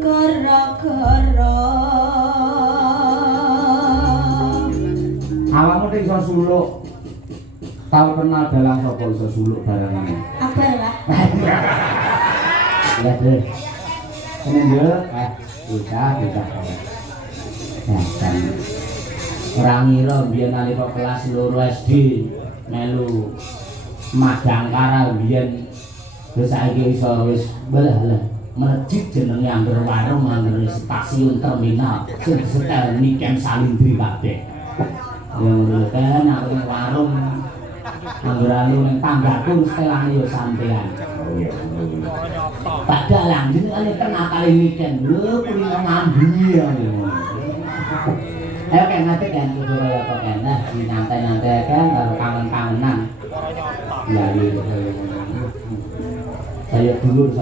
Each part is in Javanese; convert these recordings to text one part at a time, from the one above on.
Gara-gara awakmu ning iso suluk. Tau kenal dalang sapa iso suluk barangane? Abang lah. Ya deh. Kene yo, bisa. Nah, kan. Ora ngira biyen nalika kelas 2 SD melu magang karal biyen terus saiki iso wis belah melejit jenenge angger warung angger stasiun terminal sing setel Niken Salindri kabeh. Ya ngono kan aku ning warung angger alu ning tanggaku setelane yo sampean. Oh iya. Padahal lanjutane kena kali Niken lho kuwi ngambi ya. Ayo kan nanti kan kudu kaya apa kan nah nyantai-nyantai kan karo kangen-kangenan. Iya. Saya dulur.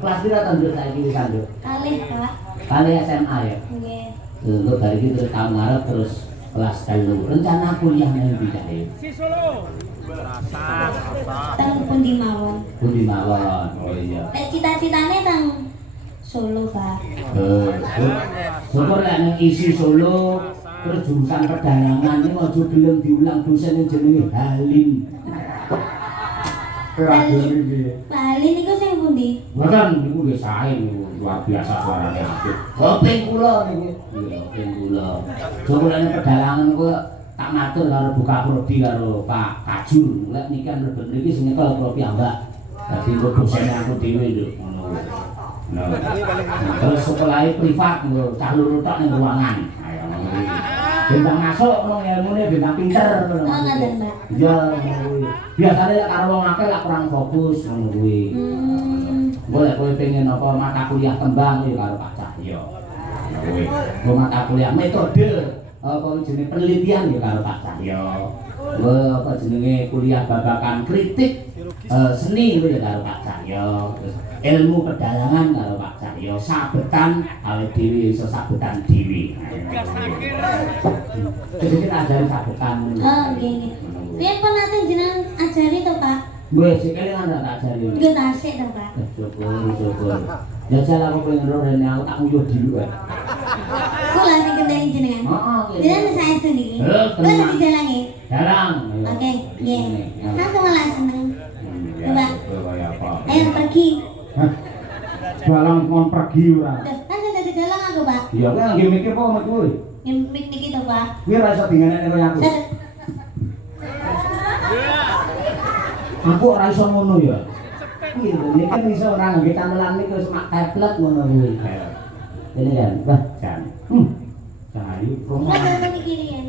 Kelas pira ta Nduk saiki wis Nduk? Kalih, Pak. Kalih SMA ya. Nggih. Untuk dari itu terus tahun ngarep terus kelas 3. Rencana kuliah nang ndi kae? Si Solo. Teng pundi mawon? Pundi mawon. Oh iya. Nek cita-citane teng Solo, Pak. Syukur lek ning isi Solo terus jurusan perdagangan iki aja gelem diulang dosen jenenge Halim. Bali niku sing pundi? Mboten niku nggih sae niku luar biasa suarane apik. Kuping kula niku. Iya, kuping kula. Syukur lek perdagangan niku tak matur karo buka prodi karo Pak Kajur. Lek niki mlebet mriki sing nyekel kula piyambak. Dadi kok dosen aku dhewe lho ngono. Nah, terus sekolahnya privat, cah luru tok ning ruangan. Bintang masuk, ilmune bintang pinter. Oh, ngaten, Mbak. Iya, biasanya lek karo wong akeh lek kurang fokus ngono kuwi. Boleh kowe pengen apa mata kuliah tembang ya karo Pak Cahyo. Kowe mata kuliah metode apa jenenge penelitian ya karo Pak Cahyo. Apa jenenge kuliah babakan kritik seni itu ya karo Pak Cahyo. Terus ilmu pedalangan karo Pak Cahyo, sabetan awake dhewe iso sabetan dhewe. Jadi kita ajari sabetan. Oh, nggih. Piye pun nate jenengan ajari to, Pak? Gue sih kelingan tak ajari. Nggih tasik to, Pak. Syukur. Jajal aku pengen roh rene aku tak nguyuh dulu kae. Kula sing kendani jenengan. Heeh. Jenengan saestu niki. Terus Kula mesti jalangi. Jarang. Oke, nggih. Aku malah seneng. Coba. Apa? Ayo pergi. Hah? Dalang kon pergi ora. Kan sing dadi dalang aku, Pak. Iya, kowe lagi mikir apa mek kowe? Mik niki to, Pak. Kowe ora iso dingenekne kaya aku. Aku ora iso ngono ya. Kuwi lho, kan iso ora ngangge camelan niku wis mak tablet ngono kuwi. Ini kan, wah, jan. Cahayu promo. Kan niki riyen.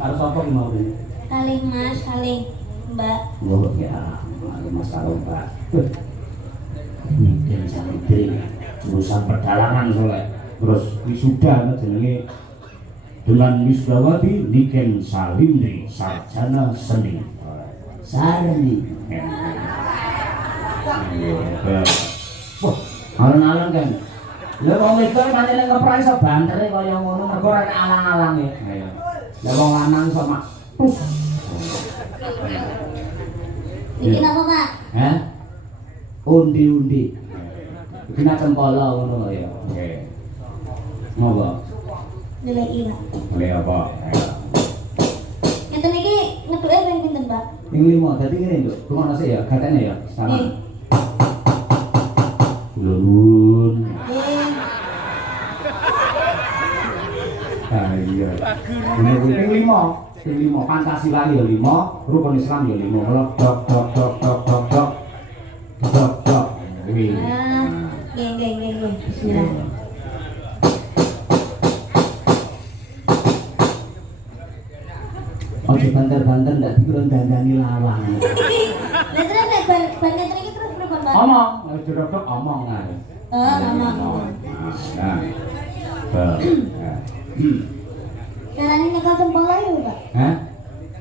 Karo sapa ki mau ini? Kalih Mas, kalih Mbak. Oh ya, Mas karo Mbak. Niken Salindri jurusan perdalangan soalnya terus wisuda jenenge dengan wisudawati Niken Salindri sarjana seni Sarni. Wah, alon-alon kan. Lha wong wedok pancen ngeprai iso bantere kaya ngono mergo ora alang-alange. Lah wong lanang iso mak pus. Iki napa, Pak? Hah? Undi-undi. Kena cempala ngono ya. Oke. Ngopo? Nilai Pak. Oleh apa? Ngeten iki ngeduke ping pinten, Pak? Ping 5. Dadi ngene, Nduk. Rumono sik ya, gatene ya. Salam. Lun. Ah iya. Ini ping 5. Ping 5 Pancasila ya 5, rukun Islam ya 5. Dok dok dok dok dok dok. Dok dok. Kuwi. Nggih. Bismillah. Ojo banter-banter ndak dikira dandani lawang. Lah terus nek ban ngeten iki terus pripun, Pak? Omong, nek dodok omong ae. Oh, ngomong. Nah. Carane nyekel cempala ya, Pak? Hah?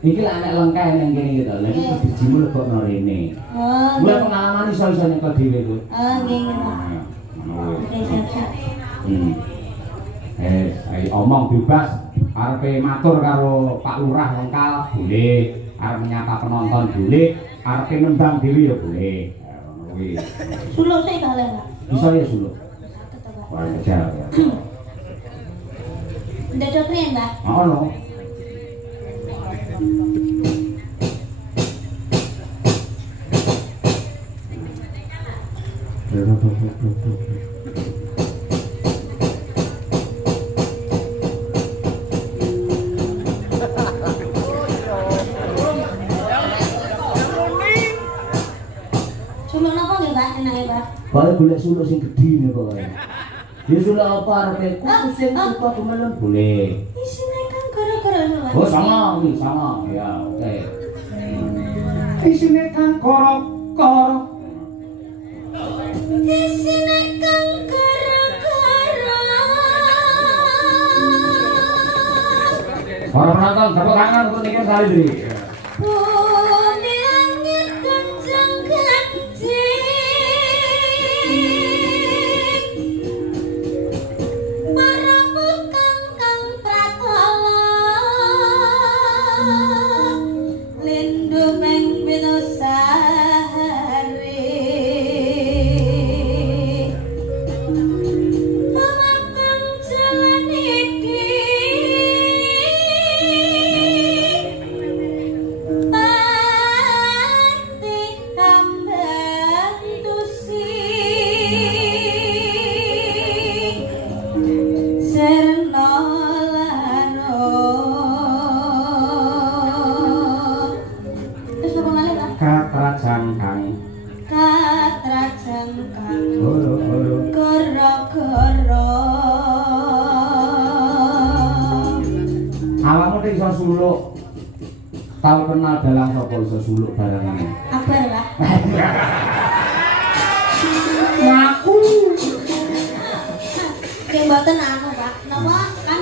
Iki lah anak lengkah ning kene iki to. Lah iki bijimu lebokno rene. Oh. Gue pengalaman iso-iso nyekel dhewe kuwi. Oh, nggih, Pak. Oke, siap-siap. Ayo omong bebas. Arepe matur karo Pak Lurah lengkal boleh, arep menyapa penonton boleh, arepe nembang dhewe ya boleh. kuwi. Suluk sih kalian Pak. Bisa ya suluk. Sakit to Pak. Wah, kejar ya. Ndedok riyen Pak. Ono. Suluk napa nggih Pak enake Pak? Boleh golek suluk sing gedhi nih pokoke. Ya suluk apa arepe kudu sing suka kemelem boleh. Isine kan gara-gara anu Pak. Oh sama kuwi sama ya oke. Isine kan korok-korok. Isine kan gara-gara. Para penonton tepuk tangan untuk Niki Salindri. Bumi langit kencang-kencing. Para bukan kang pratala. Lindu meng Binosari. Pemakan jalan ini. Pati tambang tusi serna laro. Terus apa malih Pak? Katrajangkang. Katrajangkang Horo-horo. gara-gara. Awakmu nek iso suluk. Tau kenal dalang sapa iso suluk barangane. Akbar Pak. Ngaku. Nggih mboten anu Pak. Napa kan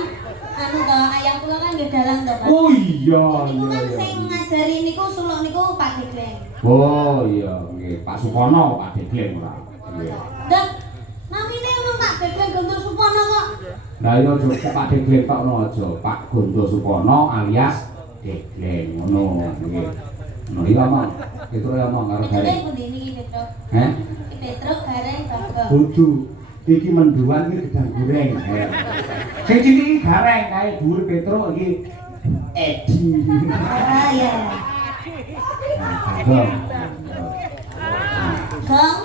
anu to ayam kula kan nggih dalang to Pak. Oh iya Niku iya. kan iya. sing ngajari niku suluk niku Pak Degleng. Oh iya nggih Pak Supono Pak Degleng ora. Iya. Dan namine ono Pak Degleng Gontor Supono kok. Lah iya aja Pak Degleng tok no aja. Pak Gondo Supono alias Degleng ngono nggih. No iya Mang. Itu ya Mang karo Petruk gareng. pundi niki Petruk? Heh? Iki Petruk gareng Baga. Kudu iki menduan iki gedang goreng. Sing cilik iki gareng kae dhuwur Petruk iki Edi. Ah ya. Gong. Gong.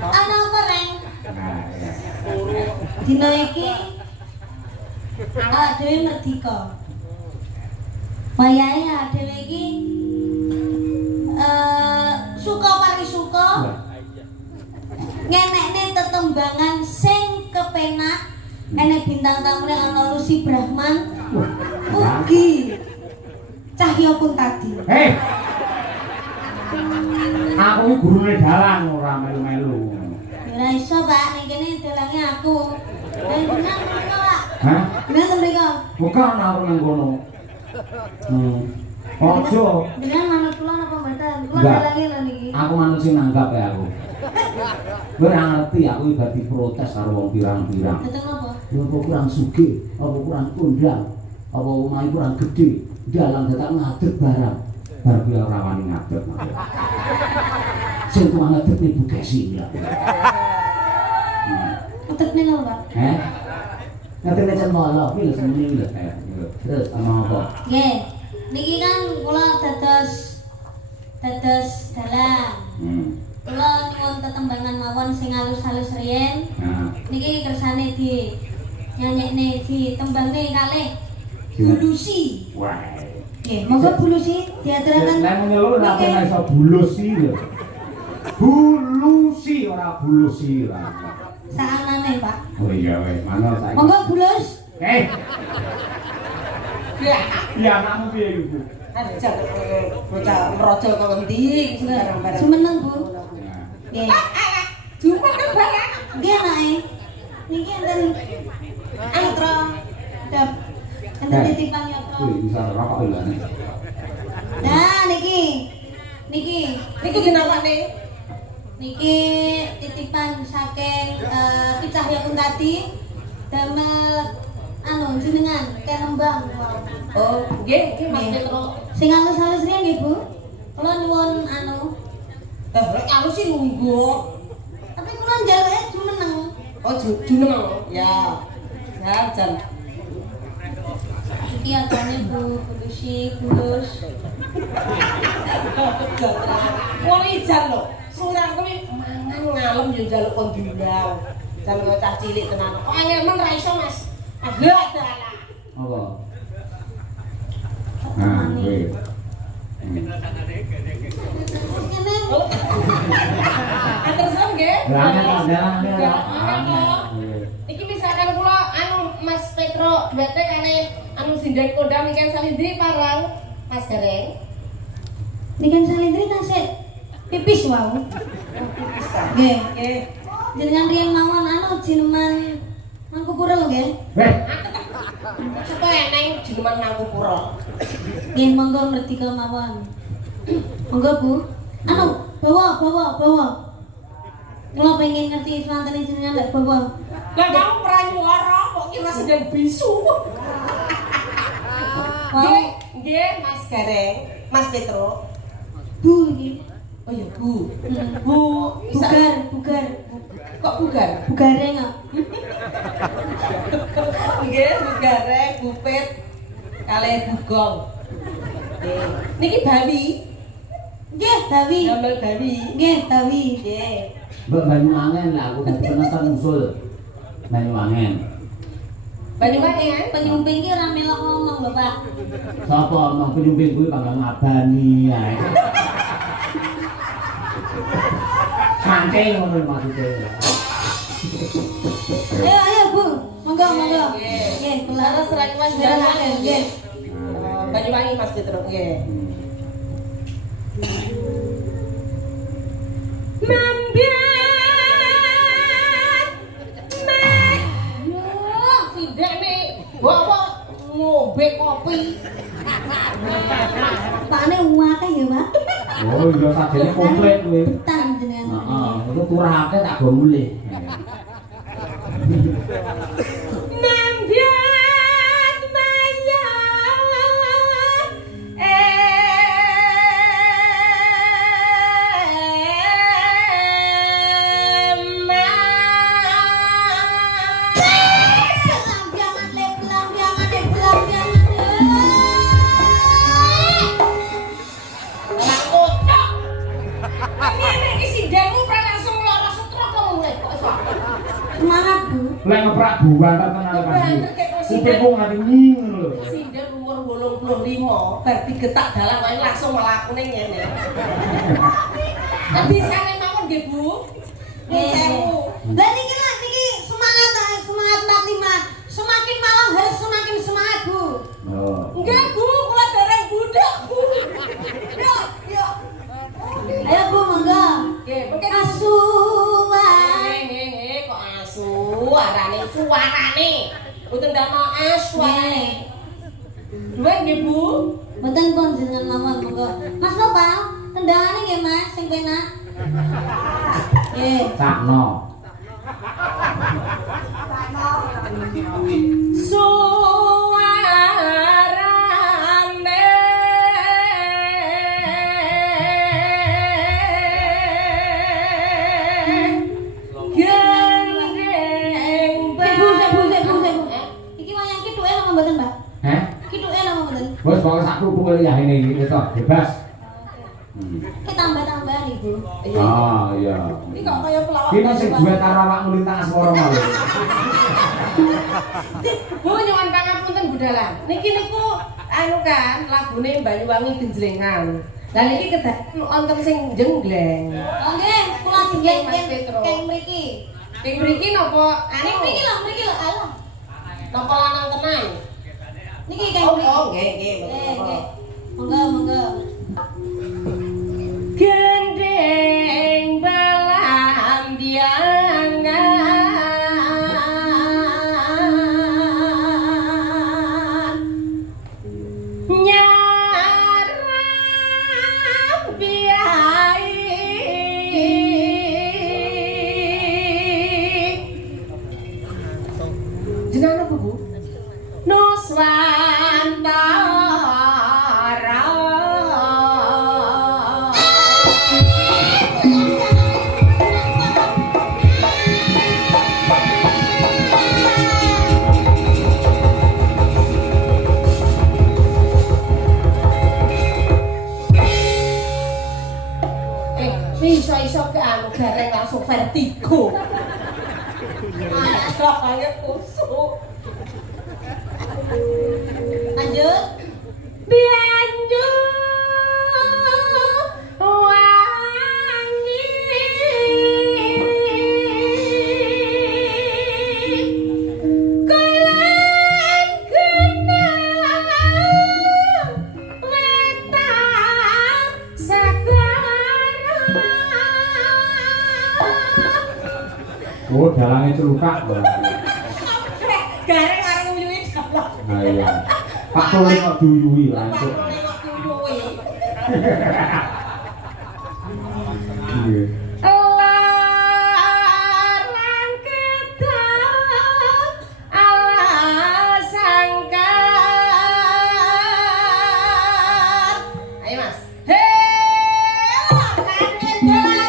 Ana goreng. Nah, ya. Dina iki dhewe merdika. Wayahe dhewe iki suka parisuka ngenekne tetembangan sing kepenak. Enek bintang tamune ana Lucy Brahman. Ugi Cahya Kuntadi. Hei. Aku iki gurune dalang ora melu-melu. Ora iso, Pak, ning kene dolange aku. Nek benar mriko, Pak. Hah? Benar to mriko? Bukan aku nang kono. Ojo. Benar manut kula napa mboten? Kula Enggak. dolange lho niki. Aku manut sing nanggap ya aku. Kowe ora ngerti aku ibadi protes karo wong pirang-pirang. Betul napa? Ya apa kurang sugih, apa kurang kondang, apa omahe kurang gede, dalang dadak ngadeg barang. Bar kuwi ora wani ngadeg. Sing kuwi ngadeg ibu Kesi ya. Utekne lho, Pak. Ngadeg nek molo iki lho semene lho. Terus ama apa? Nggih. Niki kan kula dados dalang. Kula nyuwun tetembangan mawon sing halus-halus riyen. Nah, Niki kersane di nyanyekne di tembangne kalih Bulusi. wah. Nggih, monggo Bulusi diaturaken. Nek muni lho ora kena iso bulusi lho. Bulusi ora bulusi ora. Saanane, Pak. Oh iya weh, mana saiki. Monggo Bulus. Ya anakmu piye iku? Ajak bocah meraja kok endi barang-barang. Semeneng, Bu. Nah, Nggih. Jumpa kan barang. Nggih, anake. Niki enten antro dap enten titipan yatra. kuwi bisa rokok lho nek. Nah, niki. Niki. Niki dinamane Niki titipan saking Ki Cahya Kuntadi damel anu jenengan Kenembang. oh, nggih, nggih Mas nggih. Petruk. Sing halus-halus riyen nggih, Bu. Kula nyuwun anu, Lek aku sih nunggu. tapi kula njaluke jumeneng. Oh, juneng. Ya. Ya, jan. Iki atone Bu Kulusi Kulus. Wong ijan lho. Surang kuwi mangan ngalem yo njaluk kon diundang. Jan kok cah cilik tenan. Kok angel men ra iso, Mas. Agak dalah. Apa? Nah, kuwi. Ngene. Atesan nggih. Iki misalkan kula anu Mas Petro duwete kane anu sinden kondang ikan salindri parang Mas Gareng. Nikan salindri tasik pipis wau. Nggih. Nggih. Jenengan riyen mawon anu jineman Mangkupura nggih. Supaya neng jineman Mangkupura. Nggih monggo merdeka mawon. Monggo Bu. Anu, bawa. Kula pengen ngerti swantene jenengan lek bawa. Lah kamu pranyuwara kok kira sedang bisu. Nggih, nggih Mas Gareng, Mas Petro. Bu iki. Oh ya Bu. Bu, bugar. Kok bugar? Bugareng kok. Nggih, bugareng, bupet, kalih bugong. Nggih. Niki Bawi. Nggih, Bawi. Gambar Bawi. Nggih, Bawi. Nggih. Mbak Banyuwangen lah, aku dadi penonton usul. Banyuwangen. Banyuwangen. Penyumping ki ora melok ngomong lho, Pak. Sapa omong penyumping kuwi panggang ngabani ae. Mancing ngono maksude. Ayo, Bu. Monggo. Nggih. Nggih, Laras kula serang Mas Banyuwangen, Banyuwangen. nggih. Banyuwangi Mas Petro. Nggih. Ngombe kopi. Pakne akeh ya, Pak. Oh iya sadene komplit kuwi. Betah jenengan. Heeh, itu kurake tak go mulih. Membiat mayat Semangat, Bu. Lek ngeprak buan kan tenan kan. Kupingku nganti nying lho. Sinden umur 85 bar digetak dalan wae langsung mlakune ngene. Tapi sakene mawon nggih, Bu. Sewu. Lah niki semangat 45. Semakin malam harus semakin semangat, Bu. Oh. Nggih, Bu, kula dereng budak, Bu. Yo. Ayo, Bu, monggo. Nggih, mengke Asuhan. kok asu arane suarane. Mboten damel suarane. Duwe nggih, Bu. Mboten pun jenengan mawon monggo. Mas Nopal, kendangane nggih, Mas, sing penak. Nggih. Sakno. Suarane gendeng Iki wayang kituke napa mboten, Mbak? Heh? Kituke napa mboten? Wes pokoke sak kerupuk ya ini wis to, bebas. Ki tambah-tambahan, Ibu. Ah iya. Iki kok kaya pelawak. Kita sing duwe karo awakmu lintang asmara mau. Bu nyuwun pangapunten Budalah. Niki niku anu kan lagune Banyuwangi Genjlengan. Lah niki kedaden wonten sing jenggleng. Oh nggih, kula jeneng Mas Petro. keng mriki. Ning mriki napa Ning mriki lho, alah. napa lanang tenan? Niki keng Oh, mriki. nggih, nggih. Nggih. Monggo. Gendeng belambiangan nyaram biai jenengan apa, Bu? Nuswantara iso ke anu gareng langsung vertigo. Ayah kusuk. Lanjut. Bianju Oh, dalangnya celukak. gareng arep nguyuhi dalang. Nah iya. Pak Tole kok duyui langsung. Iya. Larang ketok ala sangkar. Ayo Mas. Hei, larang ketok ala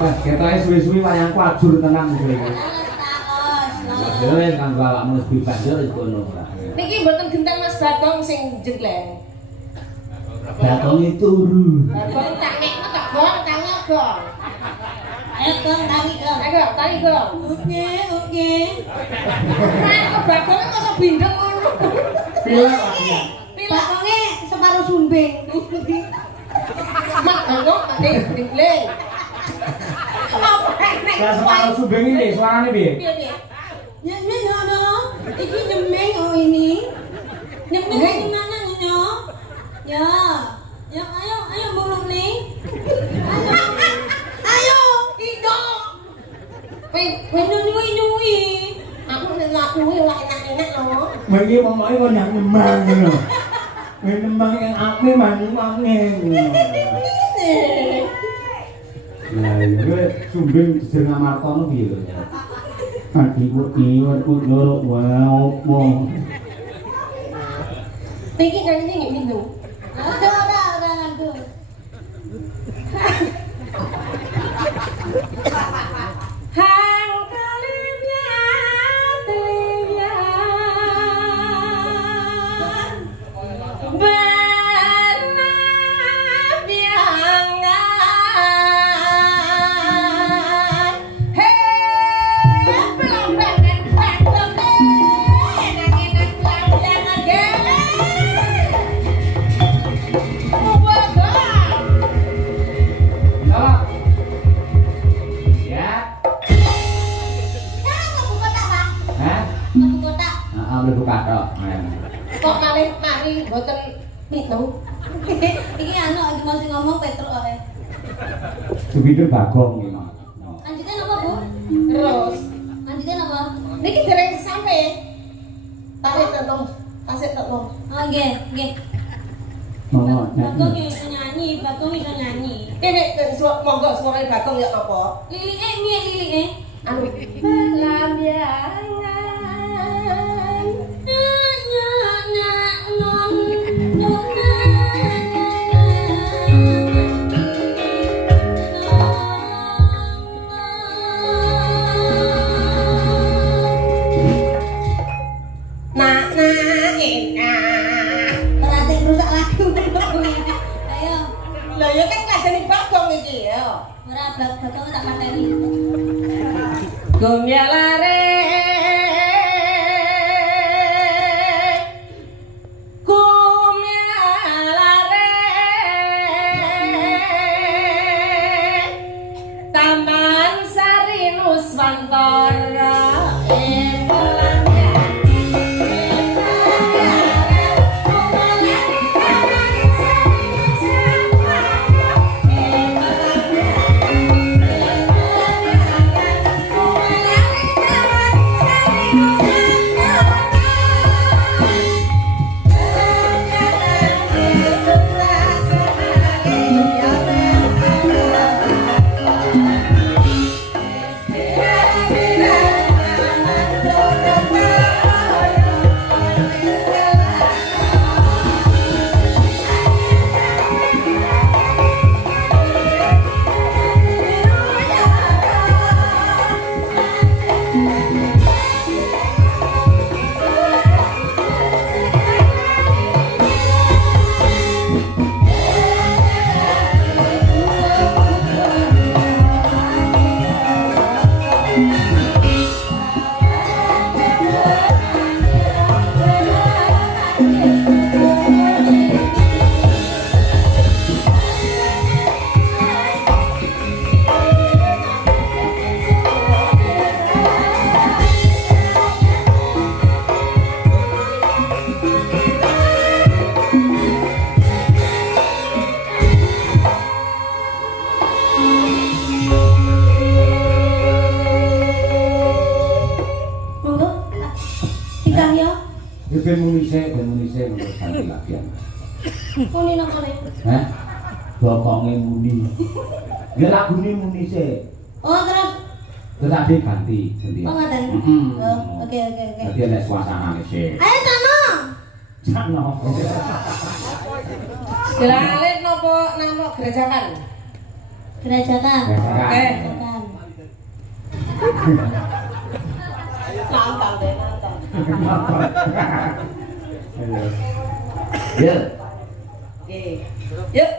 Pas ketoke suwi-suwi wayangku ajur tenang kowe. Takos. Dhewe kang awakmu lebih banjur wis kono ora. Niki mboten genteng Mas Bagong sing jenggleng. Bakonge turu. Bagong tak nekno tak gong tangi gong. Ayo Gong, tangi Gong. Ayo tangi gong. Oke, oke. Nah, Bagong kok bindeng ngono. Pilek lagi. Bakongnya separuh sumbing. Mak Bagong ade jenggleng. Apa nek? Ya separuh subeng ini suarane piye? Piye-piye? Nyemeng no. Iki nyemeng oh ini. Nyemeng di mana nyonya? Ya. Ya ayo bulung nih. Ayo, ido. Nyui. Aku nek lakuwi ora enak-enak lho. Mengki pokoke kok nang nembang ngono. Nembang yang ame manyu-ame ngono. Nah, iya sumbing jeneng Martono piye to ya? Iwet loro wae opo. Niki nyanyi nggih minum. Ora ngantuk. Hang kelimian mlebu kathok. Kok malih mari mboten minum. Iki anu iki mau sing ngomong Petruk ora. Supir Bagong iki, Mas. Lanjutnya apa, Bu? Terus Lanjutnya apa? niki dereng sampe. Tasik tetong. Oh, nggih. Monggo Bagong nyanyi. iso nyanyi, Bagong iso nyanyi. Kene monggo suara Bagong ya apa? Lilike piye lilike? Anu lambiangan Berarti rusak lagu. Ayo. lah ya kan ngajeni Bagong iki ya. Ora Bagong tak materi. Gumyalare Taman Sari Nuswantara Sabar ya. Ben munise menurut ganti lagi. Muni nang kene. Hah? Bokonge muni. Ya lagune munise. Oh, terus Tadi ganti. oh ngaten. Heeh. Oh, oke. Dadi ana suasanane sih. Ayo Cano. Cano. Gelalit nopo nama gerajakan? Gerajakan. Oke. Gerajakan. Nantang deh, nantang. Ya. Oke. Yuk.